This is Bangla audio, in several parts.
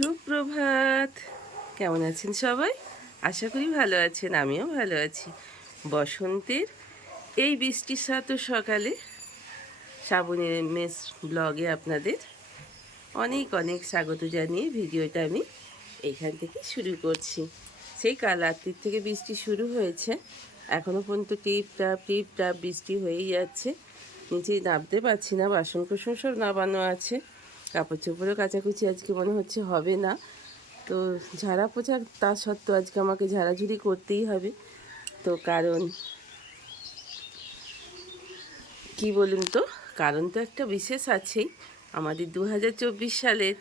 সুপ্রভাত। কেমন আছেন সবাই? আশা করি ভালো আছেন, আমিও ভালো আছি। বসন্তের এই বৃষ্টির সাথে সকালে শ্রাবণীর মেস ব্লগে আপনাদের অনেক অনেক স্বাগত জানিয়ে ভিডিওটা আমি এইখান থেকে শুরু করছি। সেই কাল রাত্রির থেকে বৃষ্টি শুরু হয়েছে, এখনও পর্যন্ত টিপ টাপ বৃষ্টি হয়েই যাচ্ছে। নিচে নামতে পারছি না, বাসন কোসন সব নামানো আছে, কাপড় চোপড়ও কাচাকুচি আজকে মনে হচ্ছে হবে না। তো ঝাড়া পোছা তা সত্ত্বেও আজকে আমাকে ঝাড়াঝুড়ি করতেই হবে। তো কারণ কি বলুন তো, কারণ তো একটা বিশেষ আছেই। আমাদের 2024 সালের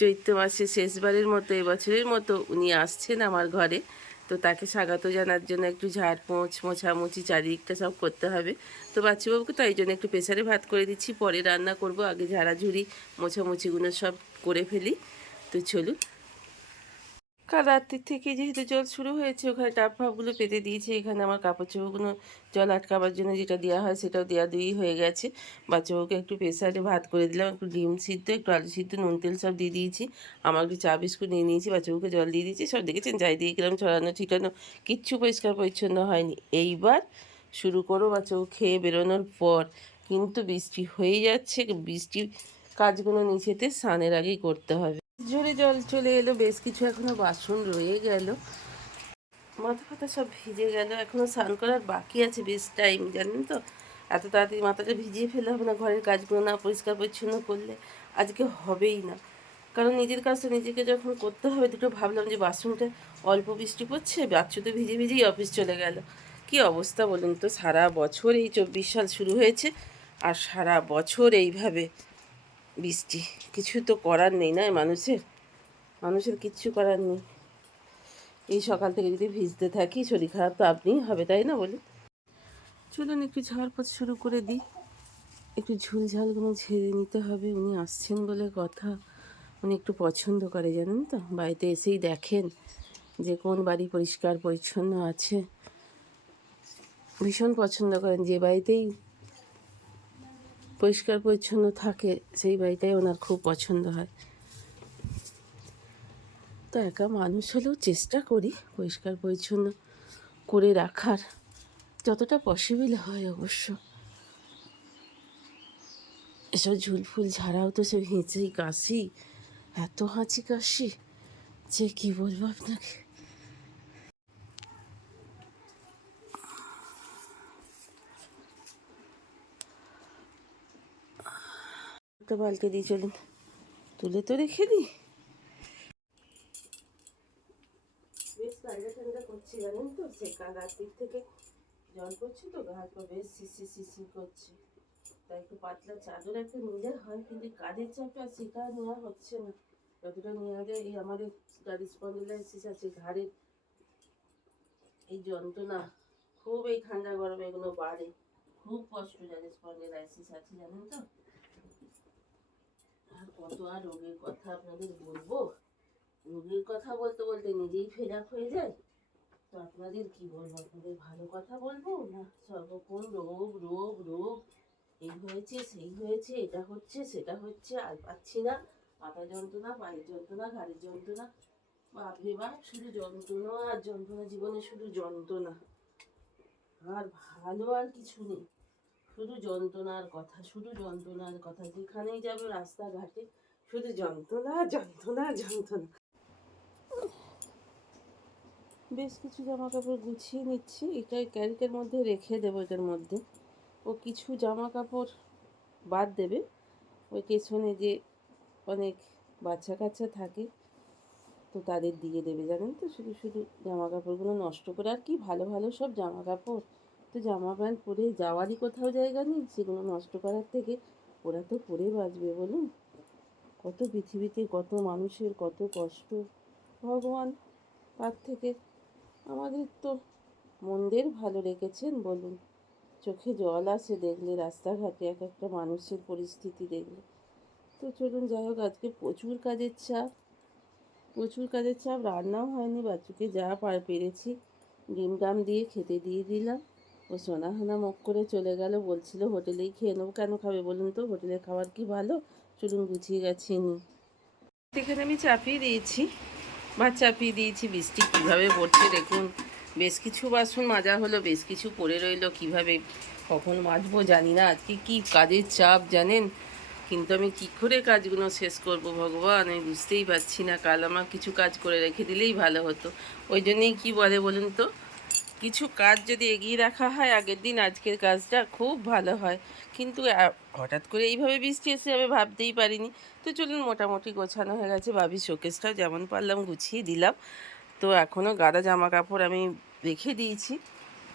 চৈত্র মাসের শেষবারের মতো এবছরের মতো উনি আসছেন আমার ঘরে। তো তাকে স্বাগত জানার জন্য একটু ঝাড় মোছামুছি চারিদিকটা সব করতে হবে। তো বাচ্চুবাবুকে তাই জন্য একটু প্রেসারে ভাত করে দিচ্ছি, পরে রান্না করব। আগে ঝাড়াঝুড়ি মোছামুছিগুলো সব করে ফেলি। তো চলুন। কাল রাত্রির থেকে যেহেতু জল শুরু হয়েছে, ওখানে টাপ ফাপগুলো পেতে দিয়েছে। এখানে আমার কাপড় চোপড়গুলো জল আটকাবার জন্য যেটা দেওয়া হয় সেটাও দেওয়া দুই হয়ে গেছে। বাচ্চাকে একটু প্রেসারে ভাত করে দিলাম, একটু ডিম সিদ্ধ, একটু আলু সিদ্ধ, নুন তেল সব দিয়ে দিয়েছি। আমার একটু চা বিস্কুট নিয়ে নিয়েছি, বাচ্চাকে জল দিয়ে দিয়েছি। সব দেখেছেন যাই দিয়ে গেলাম, ছড়ানো ছিটানো কিচ্ছু পরিষ্কার পরিচ্ছন্ন হয়নি। এইবার শুরু করো বাচ্চাকে খেয়ে বেরোনোর পর। কিন্তু বৃষ্টি হয়ে যাচ্ছে, বৃষ্টির কাজগুলো নিচেতে স্নানের আগেই করতে হবে। ঝরে জল চলে এলো, বেশ কিছু এখনো বাসন রয়ে গেল, মাথা ফাথা সব ভিজে গেল। এখনো স্নান করার বাকি আছে, বেশ টাইম, জানেন তো। এত তাড়াতাড়ি মাথাটা ভিজিয়ে ফেলে হবে না, ঘরের কাজগুলো না পরিষ্কার পরিচ্ছন্ন করলে আজকে হবেই না। কারণ নিজের কাজটা নিজেকে যখন করতে হবে, দুটো ভাবলাম যে বাসনটা অল্প বৃষ্টি পড়ছে, বাচ্চা তো ভিজে ভিজেই অফিস চলে গেল। কি অবস্থা বলুন তো, সারা বছর এই 24 সাল শুরু হয়েছে আর সারা বছর এইভাবে বৃষ্টি। কিছু তো করার নেই না, মানুষের মানুষের কিচ্ছু করার নেই। এই সকাল থেকে যদি ভিজতে থাকি, শরীর খারাপ তো আপনিই হবে, তাই না বলুন? চলুন একটু ঝাড়পোছ শুরু করে দিই। একটু ঝুলঝালগুলো ঝেড়ে নিতে হবে, উনি আসছেন বলে কথা। উনি একটু পছন্দ করে, জানেন তো, বাড়িতে এসেই দেখেন যে কোন বাড়ি পরিষ্কার পরিচ্ছন্ন আছে। ভীষণ পছন্দ করেন, যে বাড়িতেই পরিষ্কার পরিচ্ছন্ন থাকে সেই বাড়িটাই ওনার খুব পছন্দ হয়। তো একা মানুষ হলেও চেষ্টা করি পরিষ্কার পরিচ্ছন্ন করে রাখার, যতটা পসিবল হয় অবশ্য। এসব ঝুলফুল ঝাড়াও তো সে হেঁচি কাশি, এত হাঁচি কাশি যে কি বলবো আপনাকে। একটা বালতি দিয়ে চলুন তুলে তো রেখে দিই। বেশ ঠান্ডা ঠান্ডা করছে, জানেন তো, সে কাল রাত্রির থেকে জল পড়ছে তো, গা হাত পা বেশ শিরশির করছে। তাই একটু পাতলা চাদর একটা নিলে হয়, কিন্তু কাজের চাপে আর সেটা নেওয়া হচ্ছে না। যতটা নেওয়া যায়, এই আমাদের গাড়ি স্পন্ডিলাইসিস আছে, ঘাড়ের এই যন্ত্রণা খুব এই ঠান্ডা গরমে এগুলো বাড়ে, খুব কষ্ট। যাদের স্পন্ডিলাইসিস আছে, জানেন তো। আর কত আর রোগের কথা আপনাদের বলবো, রোগের কথা বলতে বলতে নিজেই ফেড আপ হয়ে যায়। তো আপনাদের কি বলবো, আপনাদের ভালো কথা বলবো না সর্বক্ষণ রোগ রোগ রোগ, এই হয়েছে সেই হয়েছে, এটা হচ্ছে সেটা হচ্ছে, আর পাচ্ছি না। মাথা যন্ত্রণা, পায়ের যন্ত্রণা, ঘাড়ের যন্ত্রণা, বাপরে বাপ, শুধু যন্ত্রণা আর যন্ত্রণা, জীবনে শুধু যন্ত্রণা। আর ভালো আর কিছু নেই, শুধু যন্ত্রণার কথা, শুধু যন্ত্রণার কথা। যেখানেই যাবে রাস্তাঘাটে শুধু যন্ত্রণা যন্ত্রণা যন্ত্রণা। বেশ কিছু জামা কাপড় গুছিয়ে নিচ্ছি, এটা ক্যারেটের মধ্যে রেখে দেবো। এটার মধ্যে ও কিছু জামা কাপড় বাদ দেবে, ওই পেছনে যে অনেক বাচ্চা কাচ্চা থাকে, তো তাদের দিয়ে দেবে, জানেন তো। শুধু শুধু জামা কাপড়গুলো নষ্ট করে আর কি, ভালো ভালো সব জামা কাপড়, তো জামা প্যান্ট পরে যাওয়ারই কোথাও জায়গা নেই, সেগুলো নষ্ট করার থেকে ওরা তো পরে বাঁচবে বলুন। কত পৃথিবীতে কত মানুষের কত কষ্ট, ভগবান তার থেকে আমাদের তো মন্দের ভালো রেখেছেন বলুন। চোখে জল আসে দেখলে, রাস্তাঘাটে এক একটা মানুষের পরিস্থিতি দেখলে। তো চলুন, যাই হোক, আজকে প্রচুর কাজের চাপ, রান্নাও হয়নি, বাচ্চুকে যা পেরেছি ডিম ডাম দিয়ে খেতে দিয়ে দিলাম। ও সোনাহানা মুখ করে চলে গেল, বলছিল হোটেলেই খেয়ে নেবো। কেন খাবে বলুন তো, হোটেলে খাবার কি ভালো? চলুন গুছিয়ে গেছি নি। এখানে আমি চাপিয়ে দিয়েছি, ভাত চাপিয়ে দিয়েছি। বৃষ্টি কীভাবে পড়ছে দেখুন। বেশ কিছু বাসন মাজা হলো, বেশ কিছু পড়ে রইলো, কীভাবে কখন মাজবো জানি না। আজকে কি কাজের চাপ জানেন, কিন্তু আমি কী করে কাজগুলো শেষ করব ভগবান, আমি বুঝতেই পারছি না। কাল আমার কিছু কাজ করে রেখে দিলেই ভালো হতো। ওই জন্যেই কী বলে বলুন তো, কিছু কাজ যদি এগিয়ে রাখা হয় আগের দিন, আজকের কাজটা খুব ভালো হয়। কিন্তু হঠাৎ করে এইভাবে বৃষ্টি এসে যাবে ভাবতেই পারিনি। তো চলুন, মোটামুটি গোছানো হয়ে গেছে। ভাবি শোকেসটাও যেমন পারলাম গুছিয়ে দিলাম। তো এখনও গাদা জামা কাপড় আমি রেখে দিয়েছি,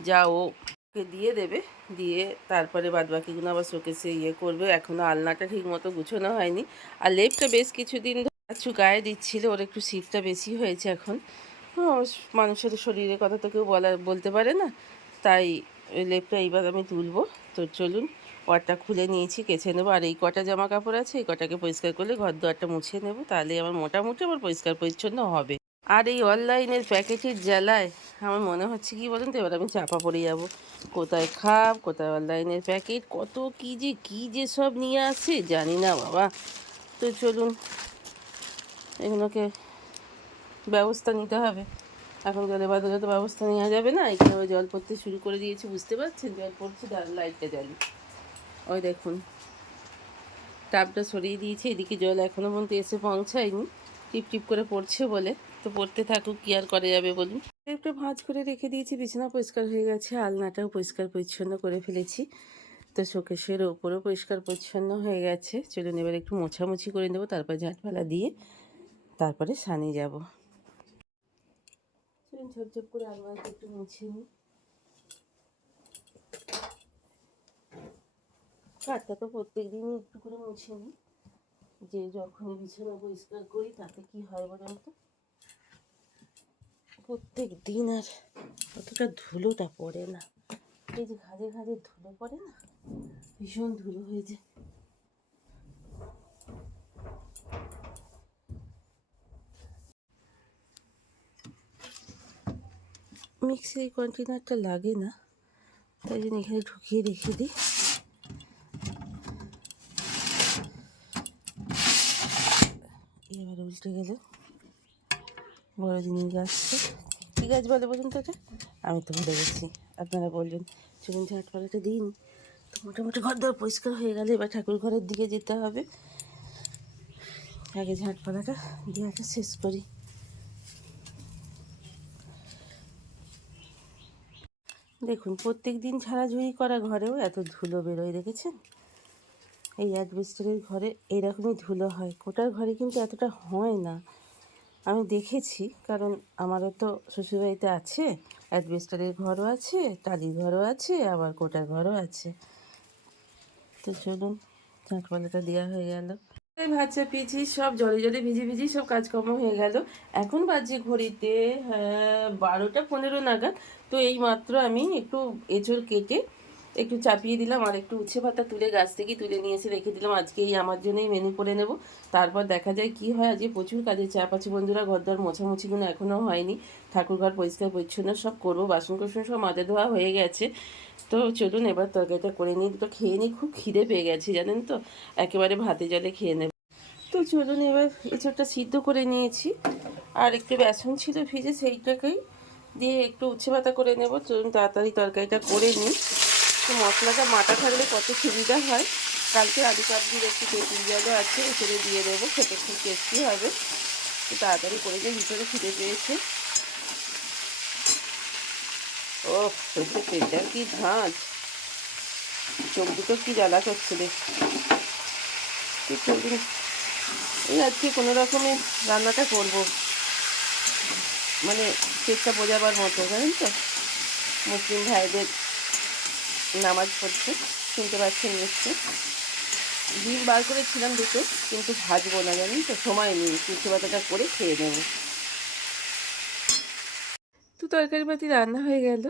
যা ওকে দিয়ে দেবে, দিয়ে তারপরে বাদবাকিগুলো আবার শোকেসে করবে। এখনও আলনাটা ঠিক মতো গুছোনো হয়নি। আর লেপটা বেশ কিছুদিন ধরে গায়ে দিচ্ছিল, ওর একটু শীতটা বেশি হয়েছে এখন। মানুষের শরীরের কথা তো কেউ বলতে পারে না, তাই ওই লেপটা এইবার আমি তুলবো। তো চলুন, ওয়ারটা খুলে নিয়েছি, কেচে নেবো। আর এই কটা জামা কাপড় আছে, এই কটাকে পরিষ্কার করলে ঘর দুয়ারটা মুছে নেবো, তাহলে আমার মোটামুটি আমার পরিষ্কার পরিচ্ছন্ন হবে। আর এই অনলাইনের প্যাকেটের জ্বালায় আমার মনে হচ্ছে কি বলুন তো, এবার আমি চাপা পড়ে যাব। কোথায় খাপ, কোথায় অনলাইনের প্যাকেট, কত কী যে সব নিয়ে আসছে জানি না বাবা। তো চলুন, এগুলোকে ব্যবস্থা নিতে হবে। এখন জলে বাদলে তো ব্যবস্থা নেওয়া যাবে না। এখানে জল পড়তে শুরু করে দিয়েছে, বুঝতে পারছেন, জল পড়ছে, লাইটটা জ্বালি। ওই দেখুন, টাবটা সরিয়ে দিয়েছি, এদিকে জল এখনও পর্যন্ত এসে পৌঁছায়নি, টিপ টিপ করে পড়ছে বলে। তো পড়তে থাকুক, কি আর করা যাবে বলুন। একটু ভাঁজ করে রেখে দিয়েছি, বিছানা পরিষ্কার হয়ে গেছে, আলনাটাও পরিষ্কার পরিচ্ছন্ন করে ফেলেছি। তো শোকেসের ওপরও পরিষ্কার পরিচ্ছন্ন হয়ে গেছে। চলুন এবার একটু মোছামুছি করে নেবো, তারপর ঝাঁটপালা দিয়ে তারপরে সানে যাব। চলুন ঝপঝপ করে আলমারিটা একটু মুছে নিই। কাঠটা তো প্রত্যেক দিনই একটু করে মুছে নিই, যে যখনই বিছানা পরিষ্কার করি তাতে কি হয় বলুন তো, প্রত্যেক দিন আর অতটা ধুলোটা পড়ে না। এই যে ঘাড়ে ঘাড়ে ধুলো পড়ে না, ভীষণ ধুলো হয়ে যায়। মিক্সির কন্টেনারটা লাগে না, তাই জন্য এখানে ঢুকিয়ে রেখে দিই। এবার উল্টে গেলে বড় জিনিস গাছটা কী গাছ বলে বলুন তো এটা, আমি তো ভুলে গেছি। আপনারা বলবেন, চলুন ঝাঁটপালাটা দিন। তো মোটামুটি ঘর দর পরিষ্কার হয়ে গেলে এবার ঠাকুর ঘরের দিকে যেতে হবে। আগে ঝাঁটপালাটা দেওয়াটা শেষ করি। দেখুন, প্রত্যেক দিন ঝাড়াঝুড়ি করা ঘরেও এত ধুলো বেরোয়, দেখেছেন? এই অ্যাডবেস্টারের ঘরে এইরকমই ধুলো হয়, কোটার ঘরে কিন্তু এতটা হয় না। আমি দেখেছি, কারণ আমারও তো শ্বশুরবাড়িতে আছে, অ্যাডবেস্টারের ঘরও আছে, টালির ঘরও আছে, আবার কোটার ঘরও আছে। তো চলুন, ঝাঁটপালাটা দেওয়া হয়ে গেল। ভাত চাপিয়েছি, সব জলে জলে ভিজে ভিজে সব কাজকর্ম হয়ে গেল। এখন বাজে ঘড়িতে 12টা 15 নাগাদ। তো এই মাত্র আমি একটু এঁচড় কেটে একটু চাপিয়ে দিলাম, আর একটু উচ্ছে পাতা তুলে গাছ থেকে তুলে নিয়ে এসে রেখে দিলাম। আজকে এই আমার জন্যই মেনু করে নেব, তারপর দেখা যায় কি হয়। আজকে প্রচুর কাজের চাপ আছে বন্ধুরা, ঘরদর মোছামুছিগুলো এখনও হয়নি, ঠাকুরঘর পরিষ্কার পরিচ্ছন্ন সব করবো, বাসন কোসন সব মাজা ধোয়া হয়ে গেছে। তো চলুন এবার তরকারিটা করে নিই, দুটো খেয়ে নিই, খুব খিদে পেয়ে গেছে জানেন তো, একেবারে ভাতে জলে খেয়ে নেব। তো চলুন, এবার এঁচোড়টা সিদ্ধ করে নিয়েছি, আর একটু বেসন ছিল ভিজে, সেইটাকেই দিয়ে একটু উচ্ছে পাতা করে নেব। চলুন তাড়াতাড়ি তরকারিটা করে নিই। তো মশলাটা মাটা থাকলে কত সুবিধা হয়। কালকে আলু কাবলির একটু তেঁতুল জলও আছে, এঁচড়ে দিয়ে দেবো, খেতে খুব টেস্টি হবে। তো তাড়াতাড়ি করে যে ভিতরে খিদে পেয়েছে। ও সত্যি পেটটা কি ঝাঁঝ, চোখ দুটো কি জ্বালা করছে দেখ। তো চলুন, এই আজকে কোনো রকমে রান্নাটা করব, মানে চেষ্টা বোঝাবার মতো, জানেন তো, মুসলিম ভাইদের নামাজ পড়ছে, শুনতে পাচ্ছেন নিশ্চয়। ডিম বার করেছিলাম দুটো, কিন্তু ভাজবো না জানেন তো, সময় নেই, উচ্ছে পাতাটা করে খেয়ে নেব। তো তরকারি পাতি রান্না হয়ে গেল,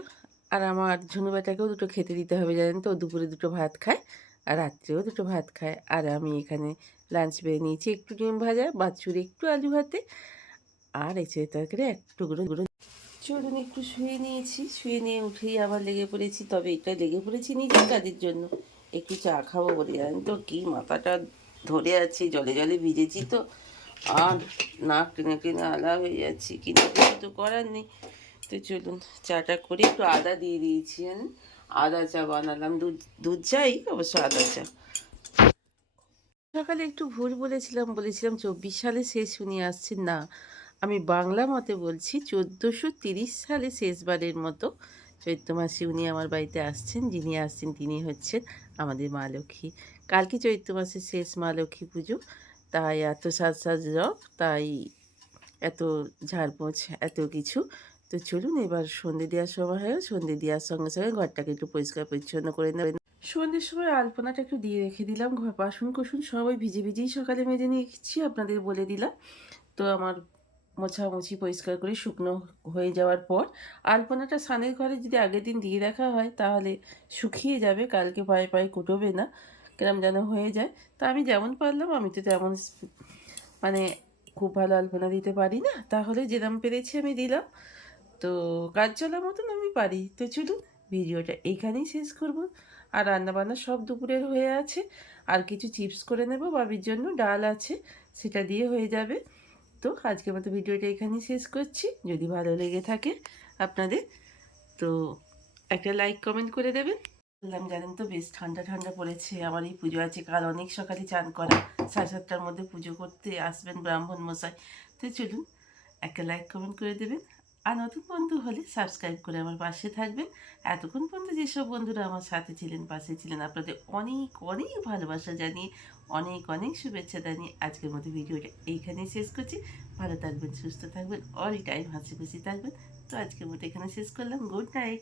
আর আমার ঝুনু বেটাকেও দুটো খেতে দিতে হবে জানেন তো, দুপুরে দুটো ভাত খায় আর রাত্রেও দুটো ভাত খায়। আর আমি এখানে লাঞ্চ বেড়ে নিয়েছি, একটু ডিম ভাজা, বাছুর একটু আলু ভাতে, আর এঁচড়ের তরকারি একটু গুঁড়ো গুঁড়ো। চলুন একটু শুয়ে নিয়েছি, শুয়ে নিয়ে উঠেই আবার লেগে পড়েছি, তবে এটা লেগে পড়েছি নিজের কাজের জন্য, একটু চা খাবো বলে। জানেন তো কি মাথাটা ধরে আছে, জলে জলে ভিজেছি তো, আর নাক টেনে টেনে আলা হয়ে যাচ্ছি, কিন্তু কিছু তো করার নেই। তো চলুন চাটা করে একটু আদা দিয়ে দিয়েছি, জানেন, আদা চা বানালাম, দুধ দুধ চাই অবশ্য, আদা চা। সকালে একটু ভুল বলেছিলাম, 24 সালে শেষ উনি আসছেন না, আমি বাংলা মতে বলছি 1430 সালে শেষবারের মতো চৈত্র মাসে উনি আমার বাড়িতে আসছেন। যিনি আসছেন তিনি হচ্ছেন আমাদের মা লক্ষ্মী। কালকে চৈত্র মাসের শেষ মা লক্ষ্মী পুজো, তাই এত সাজ রব, তাই এত ঝাড়পোছ, এত কিছু। তো চলুন এবার সন্ধে দেওয়ার সময় হয়, সন্ধে দেওয়ার সঙ্গে সঙ্গে ঘরটাকে একটু পরিষ্কার পরিচ্ছন্ন করে নেবেন। সন্ধ্যের সময় আলপনাটা একটু দিয়ে রেখে দিলাম, ঘর বাসন কোসন সবাই ভিজে ভিজেই সকালে মেজে নিয়েছি, আপনাদের বলে দিলাম। তো আমার মোছামুছি পরিষ্কার করে শুকনো হয়ে যাওয়ার পর আলপনাটা স্নানের ঘরে যদি আগের দিন দিয়ে রাখা হয় তাহলে শুকিয়ে যাবে, কালকে পায়ে পায়ে কুটোবে না, কেরম যেন হয়ে যায়। তা আমি যেমন পারলাম, আমি তো তেমন মানে খুব ভালো আলপনা দিতে পারি না, তাহলে যেরম পেরেছি আমি দিলাম। তো কাজ চলার মতন আমি পারি। তো চলুন ভিডিওটা এইখানেই শেষ করব। আর রান্নাবান্না সব দুপুরের হয়ে আছে, আর কিছু চিপস করে নেব বাবির জন্য, ডাল আছে, সেটা দিয়ে হয়ে যাবে। তো আজকের মতো ভিডিওটা এখানেই শেষ করছি। যদি ভালো লেগে থাকে আপনাদের, তো একটা লাইক কমেন্ট করে দেবেন। বললাম জানেন তো, বেশ ঠান্ডা ঠান্ডা পড়েছে, আমার এই পুজো আছে কাল, অনেক সকালে চান করা, 7:30টার মধ্যে পুজো করতে আসবেন ব্রাহ্মণ মশাই। তো চলুন একটা লাইক কমেন্ট করে দেবেন, আর নতুন বন্ধু হলে সাবস্ক্রাইব করে আমার পাশে থাকবেন। এতক্ষণ পর্যন্ত যেসব বন্ধুরা আমার সাথে ছিলেন, পাশে ছিলেন, আপনাদের অনেক অনেক ভালোবাসা জানিয়ে, অনেক অনেক শুভেচ্ছা জানিয়ে আজকের মতো ভিডিওটা এইখানেই শেষ করছি। ভালো থাকবেন, সুস্থ থাকবেন, অল টাইম হাসি খুশি থাকবেন। তো আজকের মতো এখানে শেষ করলাম। Good night.